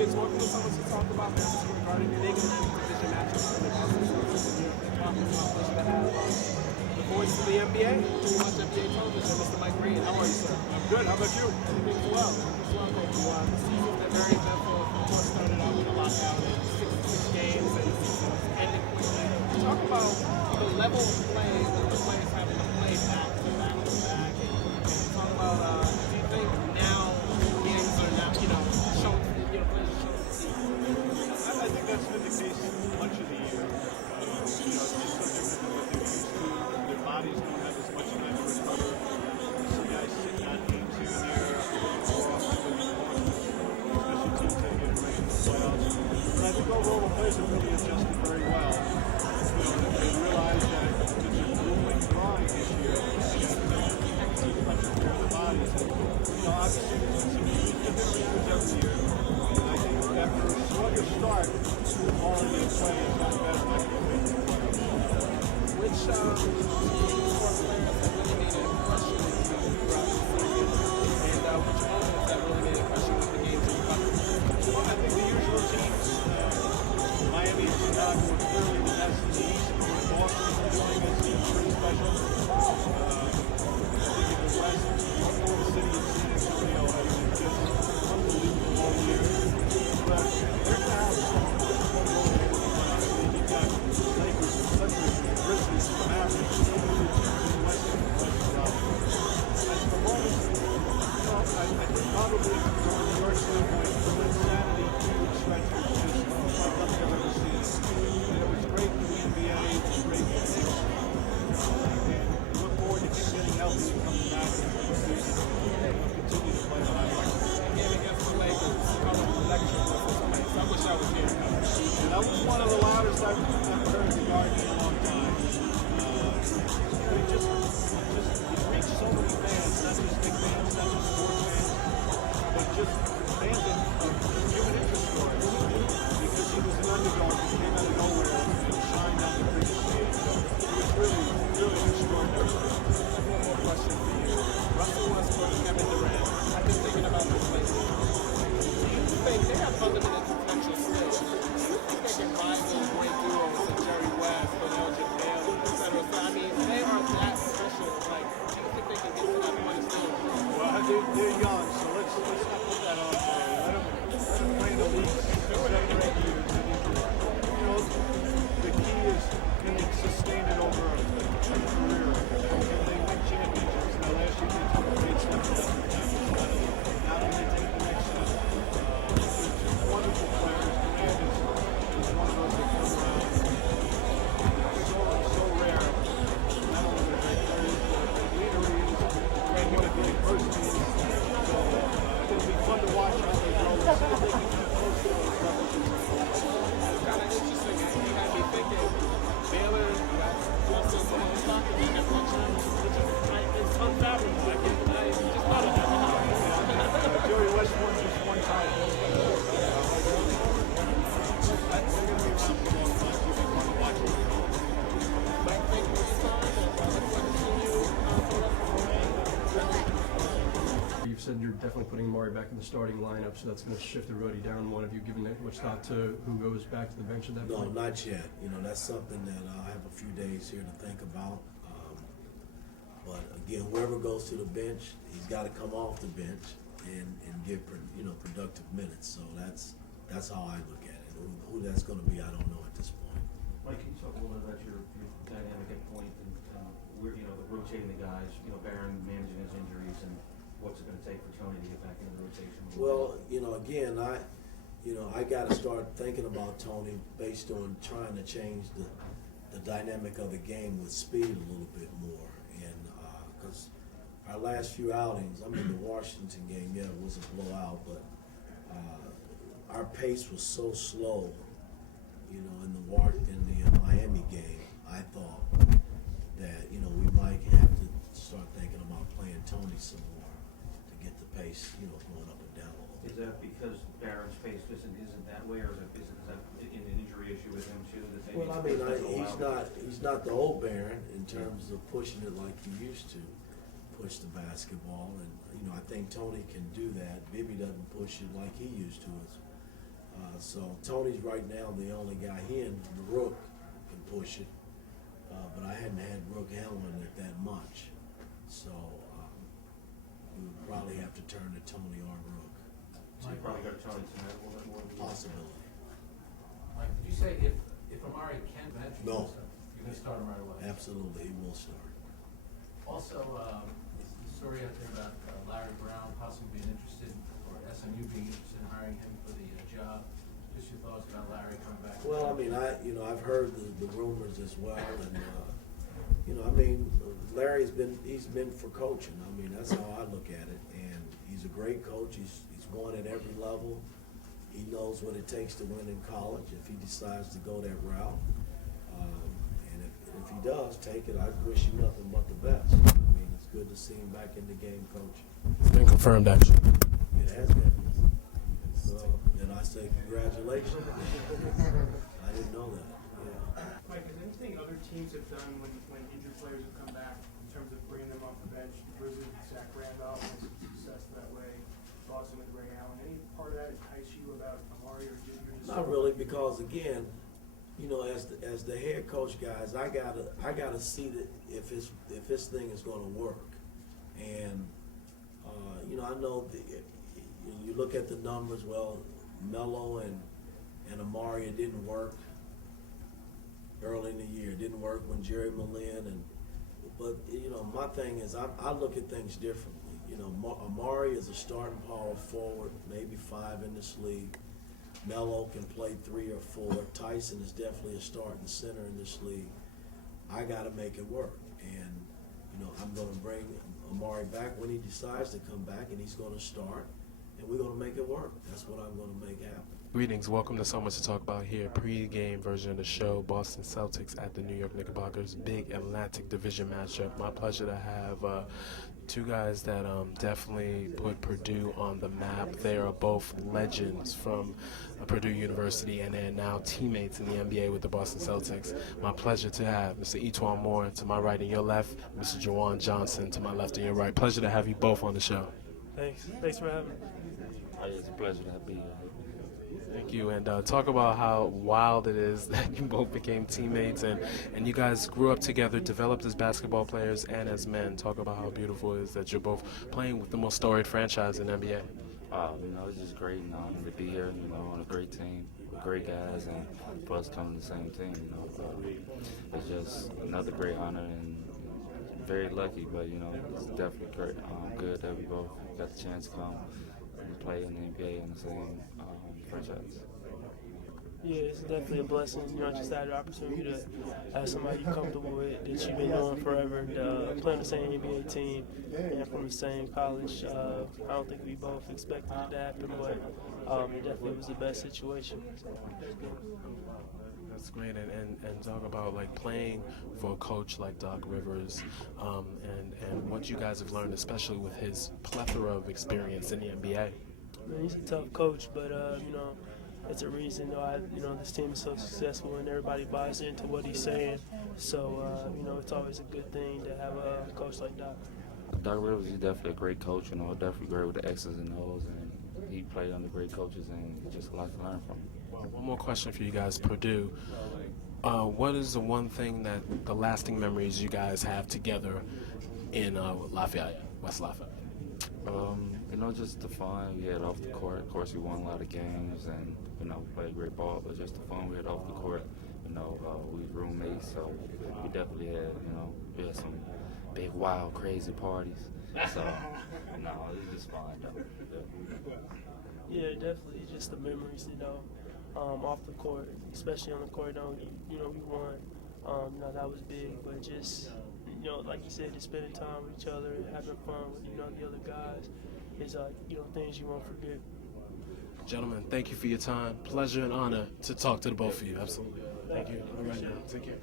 been talking with someone to talk about Madison Square Garden. You're going to be division matchup for the Boston Celtics, and you're talking about pushing to have the voice of the NBA. You watch NBA television, Mr. Mike Breen. How are you, sir? I'm good. How about you? Everything's well. Everything's well, thank you. The season's been very eventful. Of course, started out with a lockout and 66 games, and the season ended quickly. Talk about the level of play that the players having to play back to back to back. And talk about, do you think now games are now, showing, players are showing the season? I think that's been the case much of the year. It's so different than what they're used to. Their bodies don't have as much time to recover. Some guys sitting on games here and there, especially teams that get ready for the playoffs. But I think overall the players have really adjusted very well. They realize that it's a grueling grind this year. They got to prepare their bodies. And, obviously there's some different issues every year. And I think after a sluggish start, the quality of play has gotten better. And I think they'll make the playoffs. Which four players have really made an impression with you throughout the season? And which moments have really made an impression with the games that you covered? Well, I think the usual teams, Miami and Chicago are clearly the best in the East. Boston is doing this team pretty special. I think in the West, Oklahoma City and San Antonio have been just unbelievable all year. But they're going to have some you've got Lakers, Clippers, Grizzlies, the Mavericks, some of the teams in the West that can play for us. As for moments, I think probably from a New York standpoint, from that Saturday huge stretch was just like nothing I've ever seen. And it was great for the NBA, it was great for the Knicks. And look forward to him getting healthy and coming back in the season. And we'll continue to play the high level. Game against the Lakers, how much electric was this place? I wish I was here. And that was one of the loudest I've heard in the Garden in a long time. We just reached so many fans, not just big fans, not just sports fans, but just fans of human interest stories. Because he was an underdog, he came out of nowhere and shined on the biggest stage. So it was really, really extraordinary. One more question for you. Russell Westbrook and Kevin Durant. I've been thinking about this lately. Do you think they have fundamental potential still? Do you think they can rival great duos like Jerry West, Elgin Baylor, etc.? So, I mean, they are that special. Like, do you think they can get to that point still? Well, they're young, so let's not put that on today. Let them play the weeks, 7 or 8 years. The key is can they sustain it over a career? Can they win championships? Now, last year they took a great step to that. Now can they take the next step? They're two wonderful players. Durant is one of those that come around so rare. Not only the great players, but the leader he is, and what a great person he is. So it'll be fun to watch how they grow and see if they can keep close to those levels. It's kind of interesting. You had me thinking, Baylor, Woodson, some of the soccer league at one time, it's unfathomable. I just thought of that. Jerry West won just one time. They're going to be around for a long time. It'll be fun to watch them. Mike, thank you for your time, and I look forward to seeing you for the rest of the You've said you're definitely putting Murray back in the starting lineup, so that's going to shift everybody down. One of you given much thought to who goes back to the bench at that No, point? not yet. That's something that I have a few days here to think about. But again, whoever goes to the bench, he's got to come off the bench and give productive minutes. So that's how I look at it. Who that's going to be, I don't know at this point. Mike, can you talk a little bit about your dynamic at point and where rotating the guys, Barron managing his injuries, and what's it going to take for Tony to get back into the rotation? Well, again, I got to start thinking about Tony based on trying to change the dynamic of the game with speed a little bit more, and because our last few outings, the Washington game, yeah, it was a blowout, but our pace was so slow, in the Miami game. I thought that we might have to start thinking about playing Tony some more to get the pace, going up and down a little bit. Is that because Barron's pace isn't that way, or is that an injury issue with him too? That he's not the old Barron in terms of pushing it like he used to push the basketball, and I think Tony can do that. Bibby doesn't push it like he used to So Tony's right now the only guy. He and Rook can push it, but I hadn't had Rook handling it that much. So we would probably have to turn to Tony or Rook. So you probably got to Tony tonight a little bit more. Possibility. Mike, did you say if Amari can bench, No. you're going to start him right away? Absolutely, he will start. Also, the story out there about Larry Brown possibly being interested, or SMU being interested in hiring him for the job. Just your thoughts about Larry coming back? Well, I mean, I've heard the rumors as well, and I mean, he's been for coaching. I mean, that's how I look at it, and he's a great coach. He's won at every level. He knows what it takes to win in college if he decides to go that route. And if he does take it, I wish him nothing but the best. I mean, it's good to see him back in the game coaching. It's been confirmed, actually. It has been. So then I say congratulations. I didn't know that. Yeah. Mike, is there anything other teams have done when injured players have come back in terms of bringing them off the bench? The Wizards, Zach Randolph had some success that way. Boston with Ray Allen. Any part of that entice you about Amari, or you're just Not really, because again, as the head coach, guys, I gotta see that if this thing is going to work, and I know you look at the numbers. Well, Melo and Amari, it didn't work early in the year. It didn't work when Jerry Malin but my thing is I look at things differently. Amari is a starting power forward, maybe 5 in this league. Melo can play 3 or 4. Tyson is definitely a starting center in this league. I got to make it work, and I'm going to bring Amari back when he decides to come back, and he's going to start, and we're going to make it work. That's what I'm going to make happen. Greetings, welcome to So Much to Talk About here, pre-game version of the show, Boston Celtics at the New York Knickerbockers, big Atlantic Division matchup. My pleasure to have two guys that definitely put Purdue on the map. They are both legends from Purdue University, and they're now teammates in the NBA with the Boston Celtics. My pleasure to have Mr. Pt.1 Moore to my right and your left, Mr. JaJuan Johnson to my left and your right. Pleasure to have you both on the show. Thanks for having me. It's a pleasure to be here. Thank you, and talk about how wild it is that you both became teammates and you guys grew up together, developed as basketball players and as men. Talk about how beautiful it is that you're both playing with the most storied franchise in the NBA. It's just great and honored to be here, on a great team, great guys, and for us coming to the same team, it's just another great honor and very lucky, but, it's definitely great, good that we both got the chance to come and play in the NBA in the same franchise. Yeah, it's definitely a blessing. Just had the opportunity to have somebody you're comfortable with, that you've been knowing forever, play on the same NBA team and from the same college. I don't think we both expected it to happen, but it definitely was the best situation. That's great, and talk about like playing for a coach like Doc Rivers, and what you guys have learned, especially with his plethora of experience in the NBA. He's a tough coach, but it's a reason why this team is so successful and everybody buys into what he's saying. So it's always a good thing to have a coach like Doc. Doc Rivers is definitely a great coach, definitely great with the X's and O's, and he played under great coaches, and just a lot to learn from him. Well, one more question for you guys, Purdue. What is the one thing that the lasting memories you guys have together in Lafayette, West Lafayette? Just the fun we had off the court. Of course, we won a lot of games and, played great ball, but just the fun we had off the court. We were roommates, so we definitely had, we had some big, wild, crazy parties. So, it was just fun, though. Yeah, definitely. Just the memories, off the court, especially on the court. We won. That was big, but just, like you said, just spending time with each other, having fun with, the other guys is, things you won't forget. Gentlemen, thank you for your time. Pleasure and honor to talk to the both of you. Absolutely. Thank you. All right now. Take care.